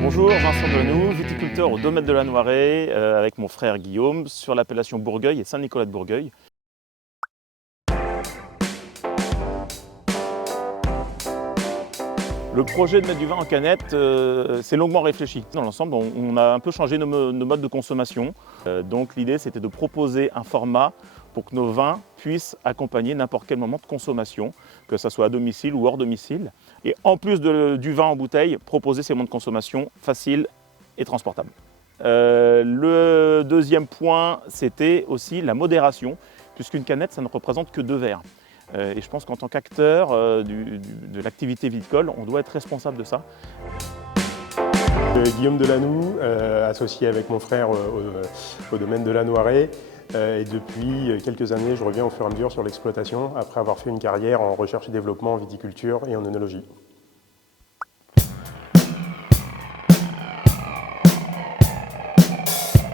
Bonjour, Vincent Delanoux, viticulteur au domaine de la Noiret avec mon frère Guillaume sur l'appellation Bourgueil et Saint-Nicolas de Bourgueil. Le projet de mettre du vin en canette, c'est longuement réfléchi. Dans l'ensemble, on a un peu changé nos modes de consommation. Donc l'idée, c'était de proposer un format pour que nos vins puissent accompagner n'importe quel moment de consommation, que ce soit à domicile ou hors domicile. Et en plus du vin en bouteille, proposer ces moments de consommation faciles et transportables. Le deuxième point, c'était aussi la modération, puisqu'une canette, ça ne représente que 2 verres. Et je pense qu'en tant qu'acteur de l'activité viticole, on doit être responsable de ça. Guillaume Delanoux, associé avec mon frère au domaine de la Noiret. Et depuis quelques années, je reviens au fur et à mesure sur l'exploitation, après avoir fait une carrière en recherche et développement en viticulture et en œnologie.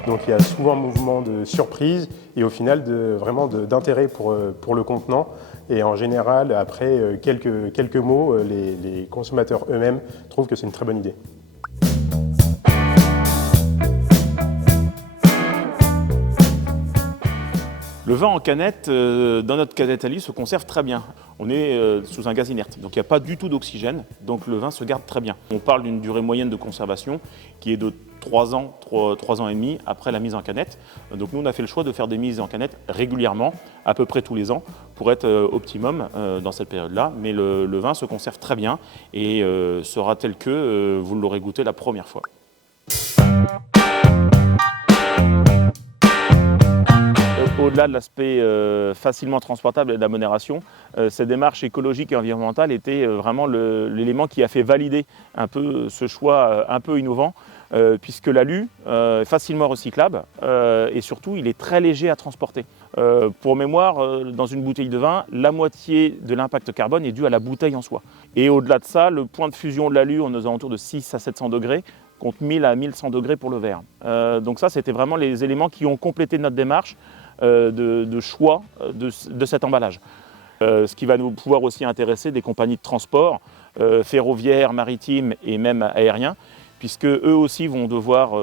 Donc il y a souvent un mouvement de surprise et au final vraiment d'intérêt pour le contenant. Et en général, après quelques mots, les consommateurs eux-mêmes trouvent que c'est une très bonne idée. Le vin en canette, dans notre canette à l'huile, se conserve très bien. On est sous un gaz inerte, donc il n'y a pas du tout d'oxygène, donc le vin se garde très bien. On parle d'une durée moyenne de conservation qui est de 3 ans et demi après la mise en canette. Donc nous, on a fait le choix de faire des mises en canette régulièrement, à peu près tous les ans, pour être optimum dans cette période-là. Mais le vin se conserve très bien et sera tel que vous l'aurez goûté la première fois. Au-delà de l'aspect facilement transportable et de la modération, cette démarche écologique et environnementale était vraiment l'élément qui a fait valider un peu ce choix un peu innovant, puisque l'alu est facilement recyclable et surtout il est très léger à transporter. Pour mémoire, dans une bouteille de vin, la moitié de l'impact carbone est due à la bouteille en soi. Et au-delà de ça, le point de fusion de l'alu, on est aux alentours de 600 à 700 degrés, contre 1000 à 1100 degrés pour le verre. Donc ça, c'était vraiment les éléments qui ont complété notre démarche de choix de cet emballage. Ce qui va nous pouvoir aussi intéresser des compagnies de transport ferroviaires, maritimes et même aériens, puisque eux aussi vont devoir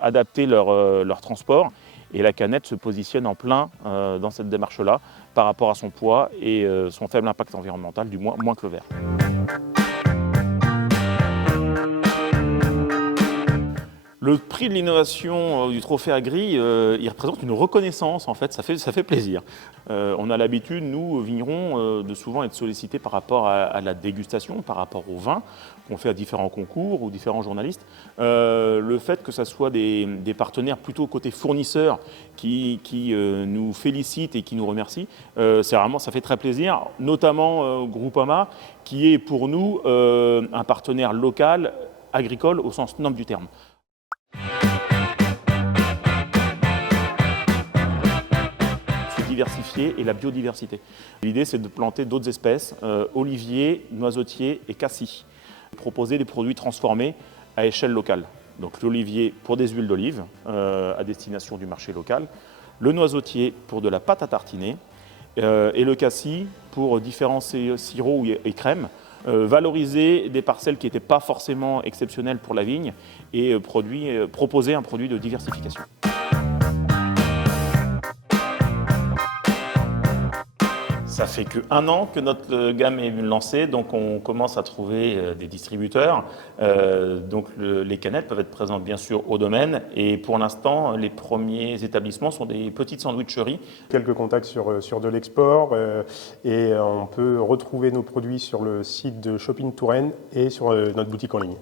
adapter leur transport. Et la canette se positionne en plein dans cette démarche-là par rapport à son poids et son faible impact environnemental, du moins que le verre. Le prix de l'innovation du Trophée Agri, il représente une reconnaissance, en fait, ça fait plaisir. On a l'habitude, nous, vignerons, de souvent être sollicités par rapport à la dégustation, par rapport au vin qu'on fait à différents concours ou différents journalistes. Le fait que ce soit des partenaires plutôt côté fournisseurs qui nous félicitent et qui nous remercient, ça fait très plaisir, notamment Groupama, qui est pour nous un partenaire local, agricole au sens noble du terme. Diversifier et la biodiversité. L'idée, c'est de planter d'autres espèces, oliviers, noisetiers et cassis. Proposer des produits transformés à échelle locale. Donc l'olivier pour des huiles d'olive à destination du marché local, le noisetier pour de la pâte à tartiner et le cassis pour différents sirops et crèmes. Valoriser des parcelles qui n'étaient pas forcément exceptionnelles pour la vigne et proposer un produit de diversification. Ça fait qu'1 an que notre gamme est lancée, donc on commence à trouver des distributeurs. Donc les canettes peuvent être présentes bien sûr au domaine et pour l'instant les premiers établissements sont des petites sandwicheries. Quelques contacts sur de l'export et on peut retrouver nos produits sur le site de Shopping Touraine et sur notre boutique en ligne.